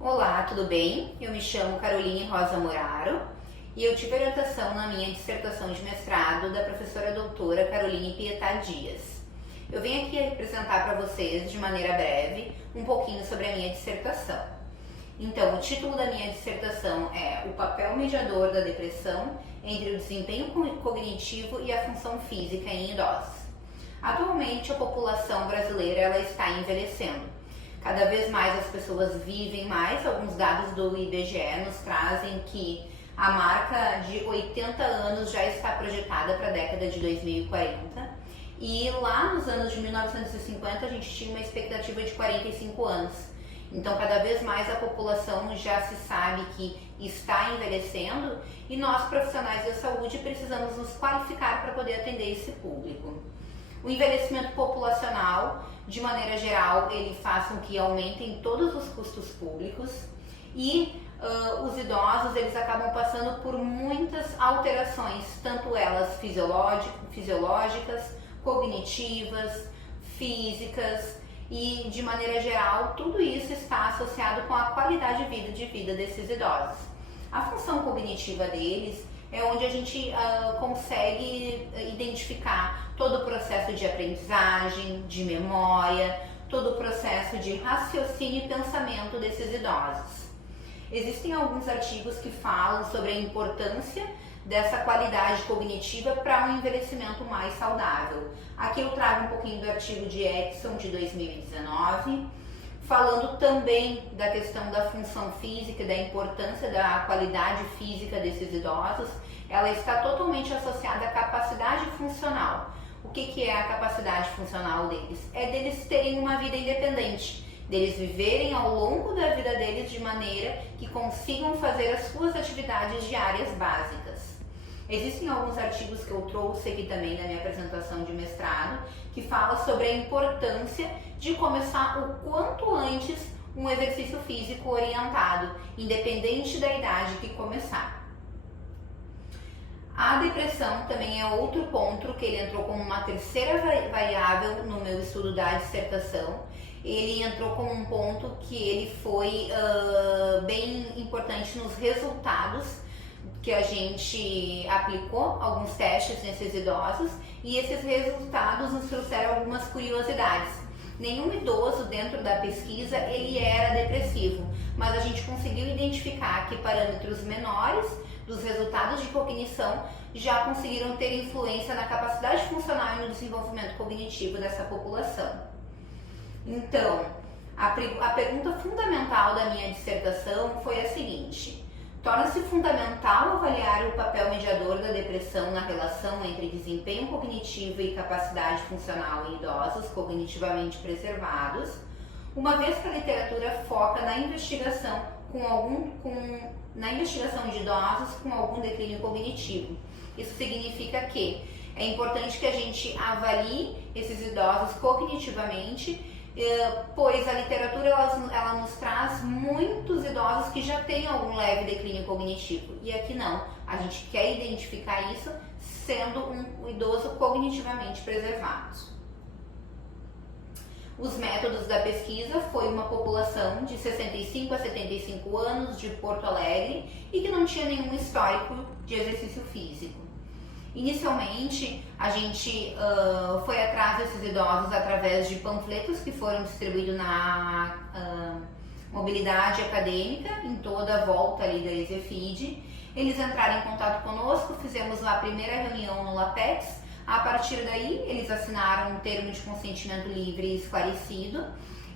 Olá, tudo bem? Eu me chamo Caroline Rosa Muraro e eu tive orientação na minha dissertação de mestrado da professora doutora Caroline Pietá Dias. Eu venho aqui apresentar para vocês, de maneira breve, um pouquinho sobre a minha dissertação. Então, o título da minha dissertação é O papel mediador da depressão entre o desempenho cognitivo e a função física em idosos. Atualmente, a população brasileira ela está envelhecendo. Cada vez mais as pessoas vivem mais. Alguns dados do IBGE nos trazem que a marca de 80 anos já está projetada para a década de 2040 e lá nos anos de 1950 a gente tinha uma expectativa de 45 anos. Então cada vez mais a população já se sabe que está envelhecendo e nós profissionais da saúde precisamos nos qualificar para poder atender esse público. O envelhecimento populacional, de maneira geral, ele faz com que aumentem todos os custos públicos e os idosos eles acabam passando por muitas alterações, tanto elas fisiológicas, cognitivas, físicas e, de maneira geral, tudo isso está associado com a qualidade de vida desses idosos. A função cognitiva deles é onde a gente consegue identificar todo o processo de aprendizagem, de memória, todo o processo de raciocínio e pensamento desses idosos. Existem alguns artigos que falam sobre a importância dessa qualidade cognitiva para um envelhecimento mais saudável. Aqui eu trago um pouquinho do artigo de Edson de 2019, falando também da questão da função física e da importância da qualidade física desses idosos. Ela está totalmente associada à capacidade funcional. O que é a capacidade funcional deles? É deles terem uma vida independente, deles viverem ao longo da vida deles de maneira que consigam fazer as suas atividades diárias básicas. Existem alguns artigos que eu trouxe aqui também na minha apresentação de mestrado que falam sobre a importância de começar o quanto antes um exercício físico orientado, independente da idade que começar. A depressão também é outro ponto que ele entrou como uma terceira variável no meu estudo da dissertação. Ele entrou como um ponto que ele foi bem importante nos resultados que a gente aplicou alguns testes nesses idosos e esses resultados nos trouxeram algumas curiosidades. Nenhum idoso dentro da pesquisa ele era depressivo, mas a gente conseguiu identificar que parâmetros menores dos resultados de cognição já conseguiram ter influência na capacidade funcional e no desenvolvimento cognitivo dessa população. Então, a pergunta fundamental da minha dissertação foi a seguinte: torna-se fundamental avaliar o papel mediador da depressão na relação entre desempenho cognitivo e capacidade funcional em idosos cognitivamente preservados, uma vez que a literatura foca na investigação de idosos com algum declínio cognitivo. Isso significa que é importante que a gente avalie esses idosos cognitivamente, pois a literatura ela nos traz muitos idosos que já têm algum leve declínio cognitivo. E aqui não, a gente quer identificar isso sendo um idoso cognitivamente preservado. Os métodos da pesquisa foi uma população de 65 a 75 anos de Porto Alegre e que não tinha nenhum histórico de exercício físico. Inicialmente, a gente foi atrás desses idosos através de panfletos que foram distribuídos na mobilidade acadêmica em toda a volta ali da EZFID. Eles entraram em contato conosco, fizemos a primeira reunião no LAPEX. A partir daí, eles assinaram um termo de consentimento livre e esclarecido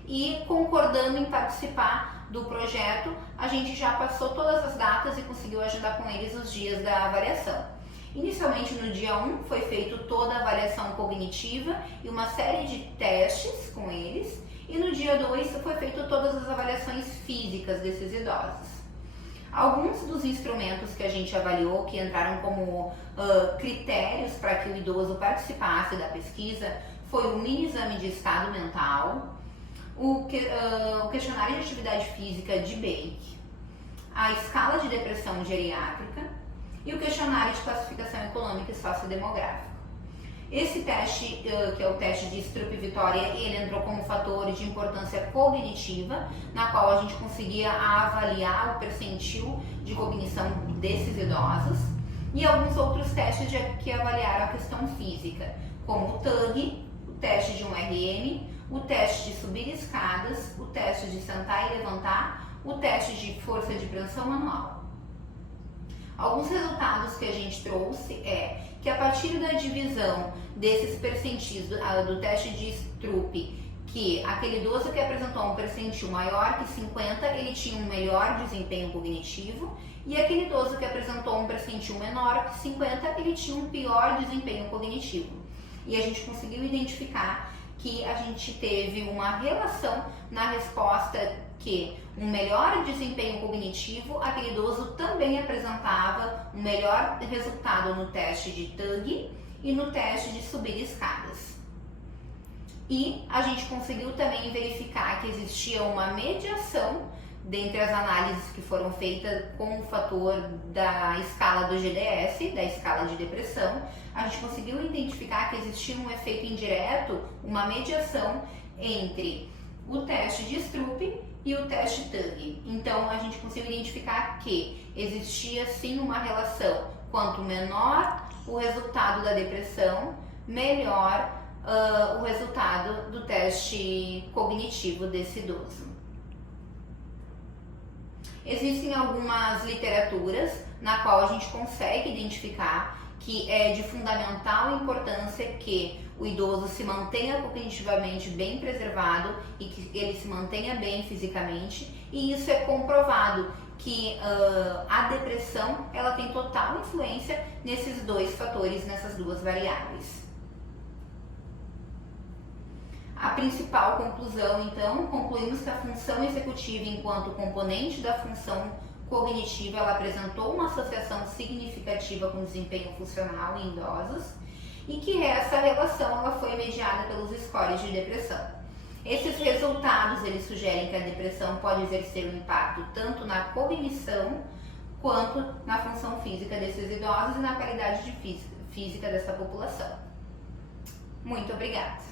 e, concordando em participar do projeto, a gente já passou todas as datas e conseguiu agendar com eles os dias da avaliação. Inicialmente, no dia 1, foi feita toda a avaliação cognitiva e uma série de testes com eles, e no dia 2 foi feita todas as avaliações físicas desses idosos. Alguns dos instrumentos que a gente avaliou, que entraram como critérios para que o idoso participasse da pesquisa, foi o mini exame de estado mental, o questionário de atividade física de Baker, a escala de depressão geriátrica e o questionário de classificação econômica e sociodemográfica. Esse teste, que é o teste de Stroop Vitória, ele entrou como fator de importância cognitiva, na qual a gente conseguia avaliar o percentil de cognição desses idosos, e alguns outros testes que avaliaram a questão física, como o TUG, o teste de 1RM, o teste de subir escadas, o teste de sentar e levantar, o teste de força de preensão manual. Alguns resultados que a gente trouxe é que a partir da divisão desses percentis do teste de Stroop, que aquele idoso que apresentou um percentil maior que 50, ele tinha um melhor desempenho cognitivo, e aquele idoso que apresentou um percentil menor que 50, ele tinha um pior desempenho cognitivo. E a gente conseguiu identificar que a gente teve uma relação na resposta que um melhor desempenho cognitivo, aquele idoso também apresentava um melhor resultado no teste de TUG e no teste de subir escadas. E a gente conseguiu também verificar que existia uma mediação dentre as análises que foram feitas com o fator da escala do GDS, da escala de depressão. A gente conseguiu identificar que existia um efeito indireto, uma mediação entre o teste de Stroop e o teste TUG. Então, a gente conseguiu identificar que existia sim uma relação. Quanto menor o resultado da depressão, melhor o resultado do teste cognitivo desse idoso. Existem algumas literaturas na qual a gente consegue identificar que é de fundamental importância que o idoso se mantenha cognitivamente bem preservado e que ele se mantenha bem fisicamente, e isso é comprovado que a depressão ela tem total influência nesses dois fatores, nessas duas variáveis. A principal conclusão, então, concluímos que a função executiva enquanto componente da função cognitiva, ela apresentou uma associação significativa com o desempenho funcional em idosos e que essa relação ela foi mediada pelos scores de depressão. Esses resultados eles sugerem que a depressão pode exercer um impacto tanto na cognição quanto na função física desses idosos e na qualidade de física dessa população. Muito obrigada!